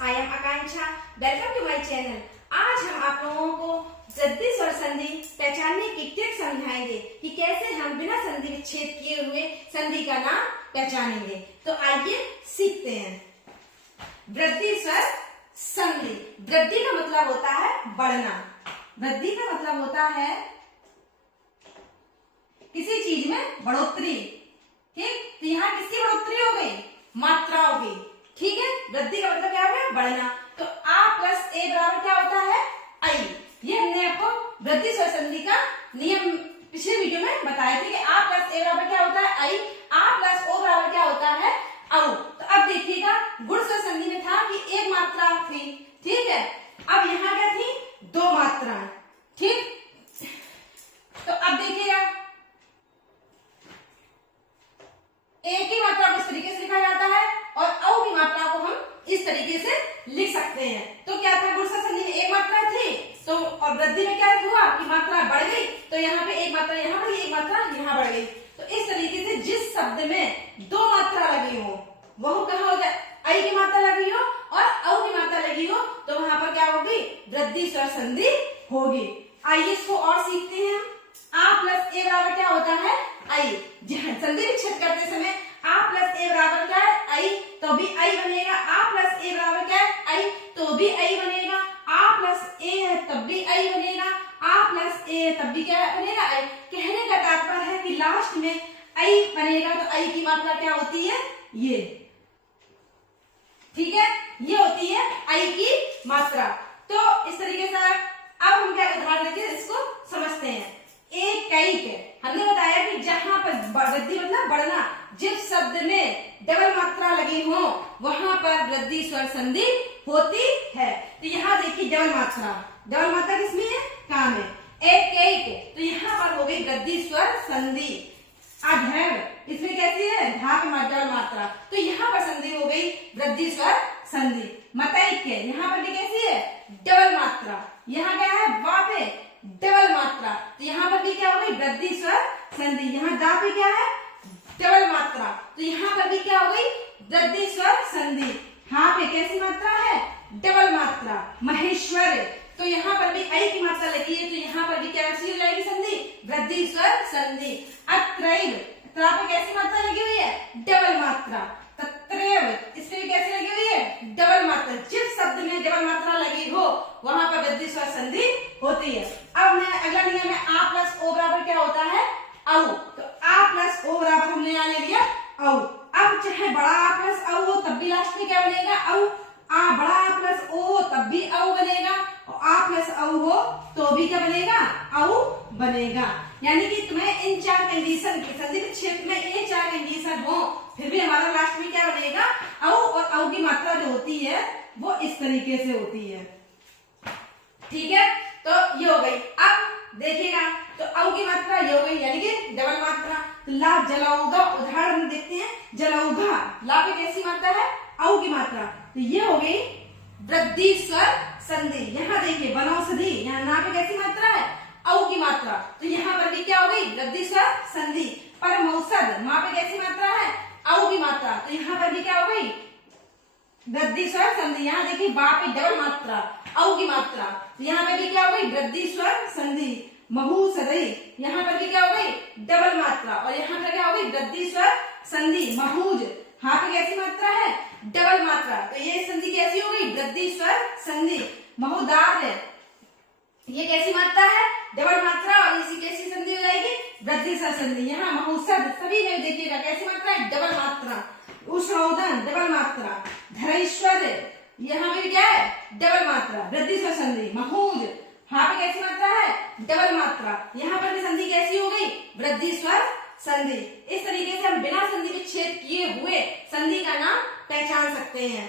I am Akanksha. Welcome to my channel. आज हम आप लोगों को वृद्धि स्वर संधि पहचानने की ट्रिक समझाएंगे कि कैसे हम बिना संधि विच्छेद किए हुए संधि का नाम पहचानेंगे। तो आइए सीखते हैं। वृद्धि स्वर संधि। वृद्धि का मतलब होता है बढ़ना। वृद्धि का मतलब होता है किसी चीज में बढ़ोतरी। ठीक, तो यहाँ किसकी बढ़ोतरी हो गई? मात्राओं की। ठीक है, वृद्धि का मतलब क्या हो गया? बढ़ना। तो आ प्लस ए बराबर क्या होता है? आई। ये हमने आपको वृद्धि स्वर संधि का नियम पिछले वीडियो में बताए थे कि आ प्लस ए बराबर क्या होता है? आई। आ प्लस ओ बराबर क्या होता है? औ। तो अब देखिएगा, गुण स्वर संधि में था कि एक मात्रा थी। ठीक है, अब यहाँ क्या थी? दो मात्राएं। ठीक, तो अब देखिएगा, ए की मात्रा को इस तरीके से लिखा जाता है और औ की मात्रा को हम इस तरीके से लिख सकते हैं। तो क्या था? गुण स्वर संधि में एक मात्रा थी, तो और वृद्धि में क्या हुआ कि मात्रा बढ़ गई, तो यहाँ पे एक मात्रा यहाँ बढ़ गई, एक मात्रा यहाँ बढ़ गई। तो इस तरीके से जिस शब्द में दो मात्रा लगी हो, वह कहा हो जाए आई की मात्रा लगी हो और औ की मात्रा लगी हो, तो वहां पर क्या होगी? वृद्धि स्वर संधि होगी। आइए इसको और सीखते हैं। आ प्लस ए बराबर क्या होता है? आई। संधि विच्छेद करते समय आ प्लस ए बराबर क्या है? आई, तो भी आई बनेगा। आ प्लस ए बराबर क्या है? आई, तो भी आई बनेगा। आ प्लस ए है तब भी आई बनेगा। आ प्लस ए है तब भी क्या बनेगा? आई। कहने का तात्पर्य है कि लास्ट में आई बनेगा, तो आई की मात्रा क्या होती है? ये। ठीक है, ये होती है आई की मात्रा। तो इस तरीके से अब हम क्या उदाहरण देके इसको समझते हैं। एक कैक, हमने बताया कि जहां पर वृद्धि मतलब बढ़ना, जिस शब्द में डबल मात्रा लगी हो वहां पर वृद्धि स्वर संधि होती है। तो यहाँ देखिए डबल मात्रा किसमें है? का में। एक कैक, तो यहाँ पर हो गई वृद्धि स्वर संधि। अधैर्य, इसमें कैसी है? धा की डबल मात्रा, तो यहाँ पर संधि हो गई वृद्धि स्वर संधि। मतैक्य, यहाँ पर भी कैसी है? डबल मात्रा। यहाँ क्या है? वा पे डबल मात्रा, तो यहाँ पर भी क्या हो गई? वृद्धि स्वर संधि। यहाँ दा पे क्या है? डबल मात्रा, तो यहाँ पर भी क्या हो गई? वृद्धि स्वर संधि। हाँ पे कैसी मात्रा है? डबल मात्रा। महेश्वर, तो यहाँ पर भी आई की मात्रा लगी है, तो यहाँ पर भी क्या हो जाएगी? संधि, वृद्धि स्वर संधि। अत्रैव, त्रा पे कैसी मात्रा लगी हुई है? डबल मात्रा। तत्रैव, इसमें कैसी लगी हुई है? डबल मात्रा। जिस शब्द में डबल मात्रा लगी हो वहां पर वृद्धि स्वर संधि होती है। अब मैं अगला नियम है, आ प्लस ओ बराबर क्या होता है? औ। तो आ प्लस ओ बराबर हमने यहाँ ले लिया औ। अब चाहे बड़ा आ प्लस औ हो तब भी लास्ट में क्या बनेगा? औ। आ बड़ा आ प्लस ओ हो तब भी औ बनेगा, और आ प्लस औ हो तो भी क्या बनेगा? औ बनेगा। यानी कि तुम्हें इन चार कंडीशन की संधि विच्छेद में ये चार कंडीशन हो, फिर भी हमारा लास्ट में क्या बनेगा? औ, और औ की मात्रा जो होती है वो इस तरीके से होती है। ठीक है, तो ये हो गई। अब देखिएगा, तो औ की मात्रा ये हो गई, यानी कि डबल मात्रा। तो ला जलौगा, उदाहरण देखते हैं। जलौगा, ला पे कैसी मात्रा है? औ की मात्रा, तो ये हो गई वृद्धि स्वर संधि। यहाँ देखिए वनौषधि, यहाँ ना पे कैसी मात्रा है? औ की मात्रा, तो यहाँ पर भी क्या हो गई? वृद्धि स्वर संधि। परमौषध, माँ पे कैसी मात्रा है? औ की मात्रा, तो यहाँ पर भी क्या हो गई? वृद्धि स्वर संधि। यहाँ देखिए बा पे डबल मात्रा, औ की मात्रा, तो यहाँ पर भी क्या हो गई? वृद्धि स्वर संधि। महूसधि, यहाँ पर भी क्या हो गई? डबल मात्रा, और यहाँ पर क्या हो गई? वृद्धि स्वर संधि। महूज, यहाँ पे कैसी मात्रा है? डबल मात्रा, तो ये संधि कैसी हो गई? वृद्धि स्वर संधि। महोदार्य, ये कैसी मात्रा है? डबल मात्रा, और इसी कैसी संधि हो जाएगी? वृद्धि स्वर संधि। यहाँ महौषध, सभी में देखिएगा कैसी मात्रा है? डबल मात्रा। उष्णोदन, डबल मात्रा। धरेश्वर, यहाँ पे क्या है? डबल मात्रा, वृद्धि स्वर संधि। महूज, यहाँ पे कैसी मात्रा है? डबल मात्रा। यहाँ पर भी संधि कैसी हो गई? वृद्धि स्वर संधि। इस तरीके से हम बिना संधि विच्छेद किए हुए संधि का नाम पहचान सकते हैं।